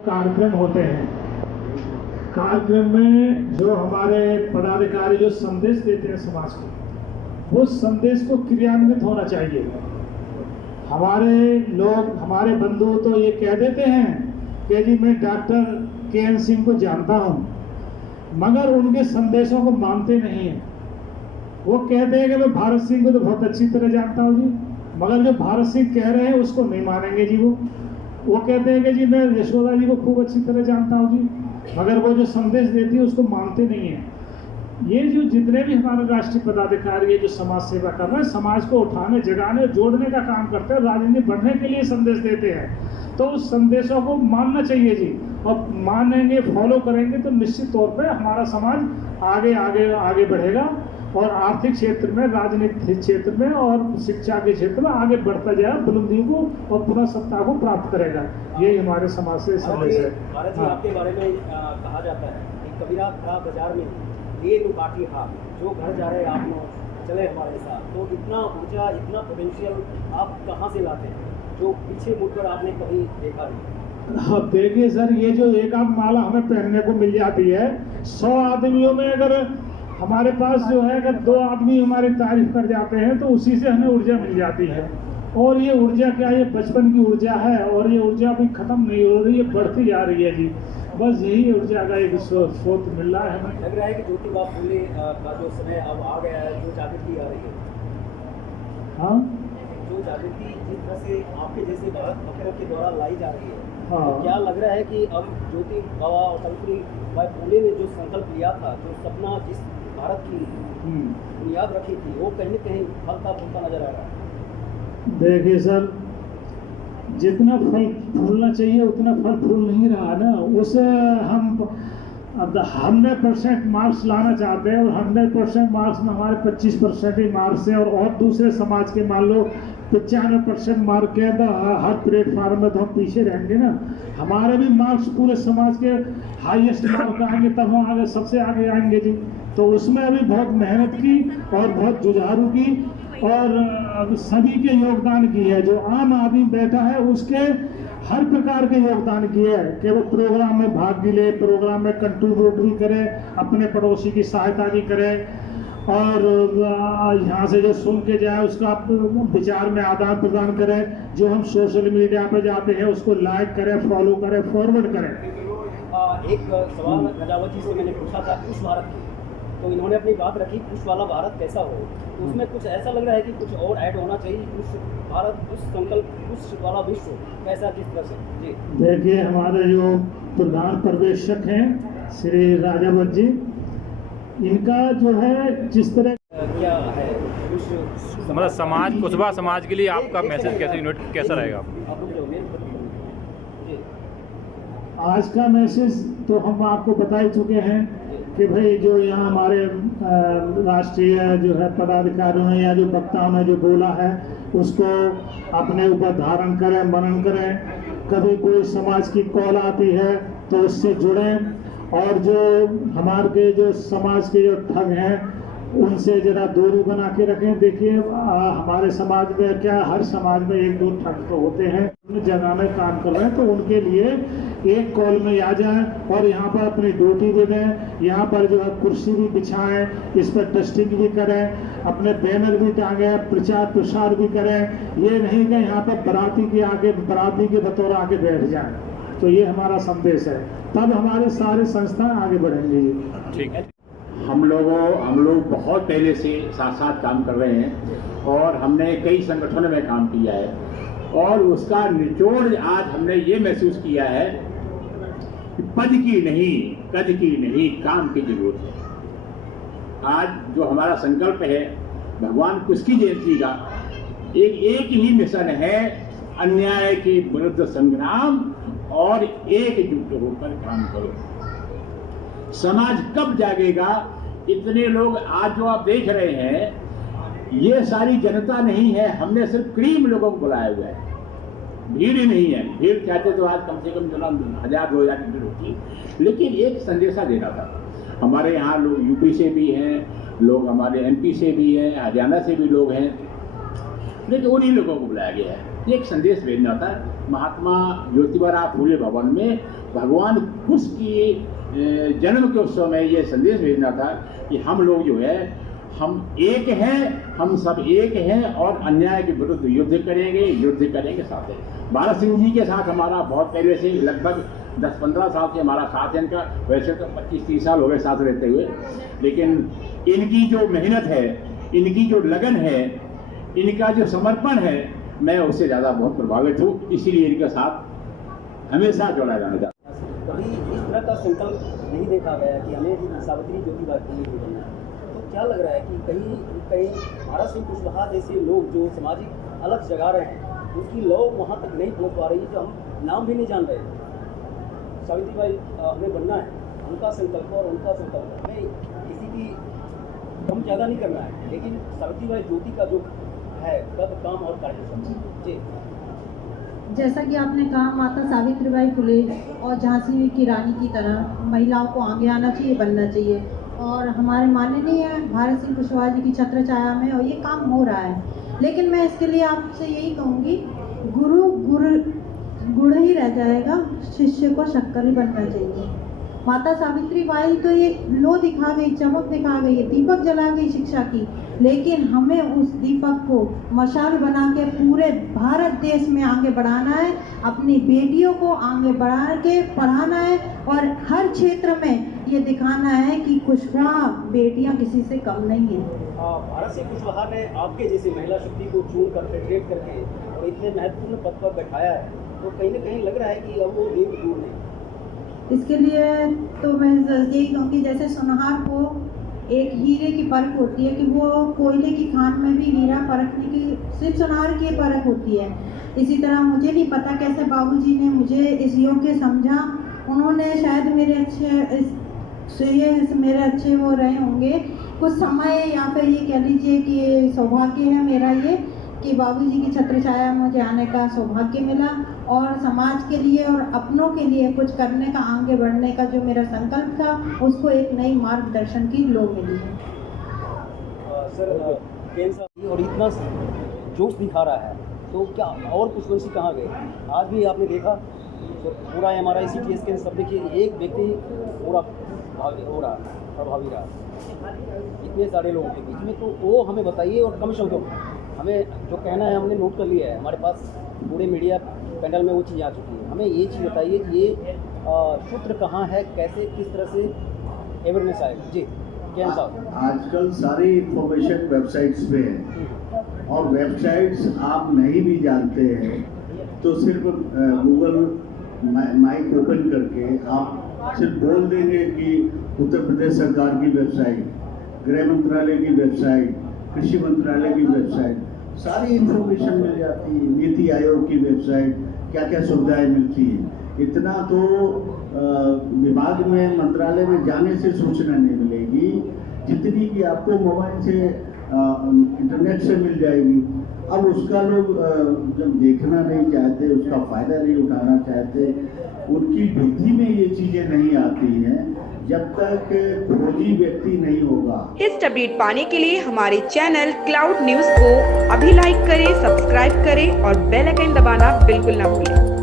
कार्यक्रम होते हैं। कार्यक्रम में जो हमारे पदाधिकारी जो संदेश देते हैं समाज को, वो संदेश को क्रियान्वित होना चाहिए। हमारे लोग, हमारे बंधु तो ये कह देते हैं कि जी मैं डॉक्टर के.एन. सिंह को जानता हूँ, मगर उनके संदेशों को मानते नहीं हैं। वो कहते हैं कि मैं भारत सिंह को तो बहुत अच्छी तरह जानता हूँ जी, मगर जो भारत सिंह कह रहे हैं उसको नहीं मानेंगे जी। वो कहते हैं कि जी मैं यशोदा जी को खूब अच्छी तरह जानता हूँ जी, मगर वो जो संदेश देती है उसको मानते नहीं हैं। ये जो जितने भी हमारे राष्ट्रीय पदाधिकारी है जो समाज सेवा कर रहे हैं, समाज को उठाने, जगाने और जोड़ने का काम करते हैं, राजनीति बढ़ने के लिए संदेश देते हैं, तो उस संदेशों को मानना चाहिए जी। और मानेंगे, फॉलो करेंगे तो निश्चित तौर पे हमारा समाज आगे आगे आगे बढ़ेगा और आर्थिक क्षेत्र में, राजनीतिक क्षेत्र में और शिक्षा के क्षेत्र में आगे बढ़ता जाएगा, बुलंदियों को और पुनः सत्ता को प्राप्त करेगा। यही हमारे समाज से संदेश है। भारत जी, आपके बारे में कहा जाता है कि कबीरा खड़ा बाजार में ये लो काठी हाथ, जो घर जा रहे आप लोग चले हमारे साथ। तो इतना ऊर्जा, इतना पोटेंशियल आप कहाँ से लाते हैं जो पीछे मुड़कर आपने कभी देखा नहीं? हाँ देखिए सर, ये जो एक आध माला हमें पहनने को मिल जाती है, 100 आदमियों में अगर हमारे पास जो है अगर 2 आदमी हमारी तारीफ कर जाते हैं तो उसी से हमें ऊर्जा मिल जाती है। और ये ऊर्जा क्या, ये बचपन की ऊर्जा है और ये ऊर्जा अभी खत्म नहीं हो रही है, बढ़ती जा रही है जी। बस यही ऊर्जा का एक स्रोत मिल रहा है हमें। लग रहा है कि ज्योतिबा फूले का जो समय अब आ गया है, जो जागृति आ रही है। हाँ, जो जागृति जिस तरह से आपके जैसे भारत भक्तों के द्वारा लाई जा रही है, हाँ। तो क्या लग रहा है कि अब ज्योति बाबा और सावित्री बाई फूले ने जो संकल्प लिया था, जो सपना जिस भारत की बुनियाद रखी थी, वो कहीं न कहीं फलता फूलता नजर आ रहा है? देखिए सर, जितना फल फूलना चाहिए उतना फल फूल नहीं रहा ना। उसे हम 100% मार्क्स लाना चाहते हैं और 100% मार्क्स में हमारे 25% ही मार्क्स हैं और दूसरे समाज के मान लो 95% मार्क के हर प्लेटफार्म में तो हम पीछे रहेंगे ना। हमारे भी मार्क्स पूरे समाज के हाईएस्ट मार्क आएंगे तब हम आगे सबसे आगे आएंगे जी। तो उसमें अभी बहुत मेहनत की और बहुत जुझारू की और सभी के योगदान की है। जो आम आदमी बैठा है उसके हर प्रकार के योगदान किए है कि वो प्रोग्राम में भाग भी ले, प्रोग्राम में कंट्रीब्यूट भी करे, अपने पड़ोसी की सहायता भी करे और यहाँ से जो सुन के जाए उसका विचार में आदान प्रदान करें। जो हम सोशल मीडिया पे जाते हैं उसको लाइक करें, फॉलो करें, फॉरवर्ड करें। एक सवाल रजावत जी से मैंने पूछा था पुरुष भारत की, तो इन्होंने अपनी बात रखी पुरुष वाला भारत कैसा हो, तो उसमें कुछ ऐसा लग रहा है कि कुछ और ऐड होना चाहिए। पुरुष भारत, पुरुष संकल्प, पुरुष वाला विश्व कैसा, किस तरह से? जी देखिए, हमारे जो प्रधान पर्यवेक्षक हैं श्री राजावत जी, इनका जो है जिस तरह क्या है मतलब समाज, कुशवा समाज के लिए आपका मैसेज कैसे यूनिट कैसा रहेगा? आज का मैसेज तो हम आपको बता ही चुके हैं कि भाई जो यहाँ हमारे राष्ट्रीय जो है पदाधिकारियों ने या जो वक्ताओं ने जो बोला है उसको अपने ऊपर धारण करें, मनन करें। कभी कोई समाज की कॉल आती है तो उससे जुड़ें और जो हमारे जो समाज के जो ठग हैं उनसे जरा दूरी बना के रखें। देखिए, हमारे समाज में क्या, हर समाज में 1-2 ठग तो होते हैं, उन जगह में काम कर रहे हैं, तो उनके लिए एक कॉल में आ जाएं और यहाँ पर अपनी ड्यूटी भी दें। यहाँ पर जो है कुर्सी भी बिछाएं, इस पर डस्टिंग भी करें, अपने बैनर भी टांगें, प्रचार प्रसार भी करें। ये नहीं कि यहाँ पर बराती के बतौर आके बैठ जाएं। तो ये हमारा संदेश है, तब हमारे सारे संस्थान आगे बढ़ेंगे। ठीक है। हम लोग बहुत पहले से साथ साथ काम कर रहे हैं और हमने कई संगठनों में काम किया है और उसका निचोड़ आज हमने ये महसूस किया है कि पद की नहीं, कद की नहीं, काम की जरूरत है। आज जो हमारा संकल्प है भगवान कृष्ण की जयंती का, एक ही मिशन है, अन्याय के विरुद्ध संग्राम और एकजुट होकर काम करो। समाज कब जागेगा? इतने लोग आज जो आप देख रहे हैं ये सारी जनता नहीं है, हमने सिर्फ क्रीम लोगों को बुलाया हुआ है, भीड़ ही नहीं है। भीड़ चाहते तो आज कम से कम 1000-2000 की भीड़ होती, लेकिन एक संदेशा देना था। हमारे यहाँ लोग यूपी से भी हैं, लोग हमारे एमपी से भी हैं, हरियाणा से भी लोग हैं। लेकिन उन्हीं लोगों को बुलाया गया है। ये एक संदेश भेजना था। महात्मा ज्योतिबा फूले भवन में भगवान कुश की जन्म के उत्सव में ये संदेश भेजना था कि हम लोग जो है हम एक हैं, हम सब एक हैं और अन्याय के विरुद्ध युद्ध करेंगे साथ है। बाला सिंह जी के साथ हमारा बहुत पहले से लगभग 10-15 साल से हमारा साथ है इनका। वैसे तो 25-30 साल हो गए साथ रहते हुए, लेकिन इनकी जो मेहनत है, इनकी जो लगन है, इनका जो समर्पण है, मैं उससे ज़्यादा बहुत प्रभावित हूँ। इसीलिए इनके साथ हमेशा जोड़ा जाना चाहता हूँ। कभी इस तरह का संकल्प नहीं देखा गया कि हमें सावित्री ज्योतिबा फूले को बनना है, तो क्या लग रहा है कि कहीं भारत सिंह कुशवाहा जैसे लोग जो सामाजिक अलग जगा रहे हैं, उसकी लौ वहाँ तक नहीं पहुँच पा रही, जो हम नाम भी नहीं जान रहे। सावित्रीबाई हमें बनना है, उनका संकल्प और उनका संकल्प हमें किसी की कम ज़्यादा नहीं करना है, लेकिन सावित्रीबाई ज्योति का जो है कद काम और कार्य जी। जैसा कि आपने कहा, माता सावित्रीबाई फुले और झांसी की रानी की तरह महिलाओं को आगे आना चाहिए, बनना चाहिए। और हमारे माननीय भारत सिंह कुशवाहा जी की छत्र छाया में और ये काम हो रहा है। लेकिन मैं इसके लिए आपसे यही कहूँगी, गुड़ ही रह जाएगा, शिष्य को शक्कर ही बनना चाहिए। माता सावित्रीबाई तो ये लो दिखा गई, चमक दिखा गई, दीपक जला गई शिक्षा की, लेकिन हमें उस दीपक को मशाल बना के पूरे भारत देश में आगे बढ़ाना है, अपनी बेटियों को आगे बढ़ा के पढ़ाना है और हर क्षेत्र में ये दिखाना है कि कुशवाहा बेटियां किसी से कम नहीं है। भारत सिंह कुशवाहा ने आपके जैसी महिला शक्ति को चुन कर फेडरेट करके और इतने महत्वपूर्ण पद पर बैठाया है, तो कहीं ना कहीं लग रहा है कि अब वो देव दूर नहीं। इसके लिए तो मैं यही कहूँगी, जैसे सुनहार को एक हीरे की परख होती है कि वो कोयले की खान में भी हीरा परखने की सिर्फ सुनहार की परख होती है। इसी तरह मुझे नहीं पता कैसे बाबूजी ने मुझे इस योग्य समझा। उन्होंने शायद मेरे अच्छे वो रहे होंगे कुछ समय, या फिर ये कह लीजिए कि सौभाग्य है मेरा ये कि बाबूजी की छत्र छाया में मुझे आने का सौभाग्य मिला और समाज के लिए और अपनों के लिए कुछ करने का, आगे बढ़ने का जो मेरा संकल्प था, उसको एक नई मार्गदर्शन की लोग मिली है। सर और इतना जोश दिखा रहा है, तो क्या और कुछ वैसी कहाँ गए? आज भी आपने देखा तो पूरा हमारा CTS के सब देखिए, एक व्यक्ति पूरा प्रभावी रहा इतने सारे लोगों के बीच में। तो वो हमें बताइए, और कम शब्दों हमें जो कहना है हमने नोट कर लिया है, हमारे पास पूरे मीडिया पैनल में वो चीज़ आ चुकी है। हमें ये चीज़ बताइए कि ये सूत्र कहाँ है, कैसे किस तरह से अवेयरनेस आएगा जी। क्या साहब, आजकल सारी इंफॉर्मेशन वेबसाइट्स पे है और वेबसाइट्स आप नहीं भी जानते हैं तो सिर्फ गूगल माइक ओपन करके आप सिर्फ बोल देंगे कि उत्तर प्रदेश सरकार की वेबसाइट, गृह मंत्रालय की वेबसाइट, कृषि मंत्रालय की वेबसाइट, सारी इंफॉर्मेशन मिल जाती है। नीति आयोग की वेबसाइट, क्या क्या सुविधाएं मिलती हैं। इतना तो विभाग में, मंत्रालय में जाने से सूचना नहीं मिलेगी जितनी कि आपको मोबाइल से, इंटरनेट से मिल जाएगी। अब उसका लोग जब देखना नहीं चाहते, उसका फायदा नहीं उठाना चाहते, उनकी बुद्धि में ये चीजें नहीं आती हैं जब तक खोजी व्यक्ति नहीं होगा। इस अपडेट पाने के लिए हमारे चैनल क्लाउड न्यूज को अभी लाइक करें, सब्सक्राइब करें और बेल आइकन दबाना बिल्कुल ना भूलें।